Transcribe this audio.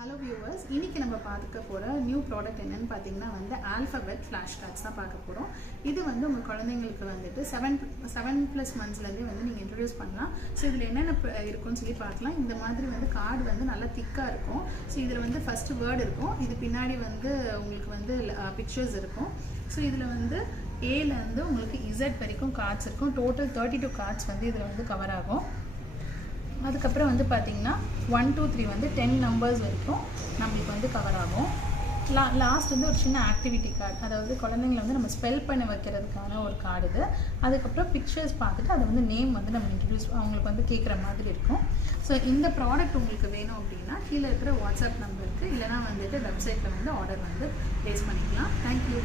Hello viewers, இன்னைக்கு நம்ம பார்க்க போற நியூ ப்ராடக்ட் என்னன்னு பாத்தீங்கன்னா வந்து ஆல்பபெட் ஃபிளாஷ் கார்ட்ஸ் தான் பார்க்க போறோம். இது வந்து உங்க குழந்தைகளுக்கு வந்துட்டு 7+ monthsல இருந்தே வந்து நீங்க இன்ட்ரோ듀ce பண்ணலாம். சோ இதுல என்னென்ன இருக்குன்னு சொல்லி பார்க்கலாம். இந்த மாதிரி வந்து கார்டு வந்து நல்லா திக்கா இருக்கும். சோ இதுல வந்து ஃபர்ஸ்ட் வேர்ட் இருக்கும். இது பின்னாடி வந்து உங்களுக்கு வந்து பிக்சர்ஸ் இருக்கும். சோ இதுல வந்து A ல இருந்து உங்களுக்கு Z வரைக்கும் கார்ட்ஸ் இருக்கும். டோட்டல் 32 கார்ட்ஸ் வந்து இதுல வந்து கவர் ஆகும். அதுக்கப்புறம் வந்து பார்த்தீங்கன்னா 1 2 3 வந்து 10 நம்பர்ஸ் வரைக்கும் நம்மளுக்கு வந்து கவர் ஆகும். லாஸ்ட் வந்து ஒரு சின்ன ஆக்டிவிட்டி கார்டு, அதாவது குழந்தைங்களை வந்து நம்ம ஸ்பெல் பண்ண வைக்கிறதுக்கான ஒரு கார்டு இது. அதுக்கப்புறம் பிக்சர்ஸ் பார்த்துட்டு அதை வந்து நேம் வந்து நம்ம இன்ட்ரடியூஸ் அவங்களுக்கு வந்து கேட்குற மாதிரி இருக்கும். ஸோ இந்த ப்ராடக்ட் உங்களுக்கு வேணும் அப்படின்னா கீழே இருக்கிற வாட்ஸ்அப் நம்பருக்கு இல்லைனா வந்துட்டு வெப்சைட்டில் வந்து ஆர்டர் வந்து ப்ளேஸ் பண்ணிக்கலாம். தேங்க்யூ.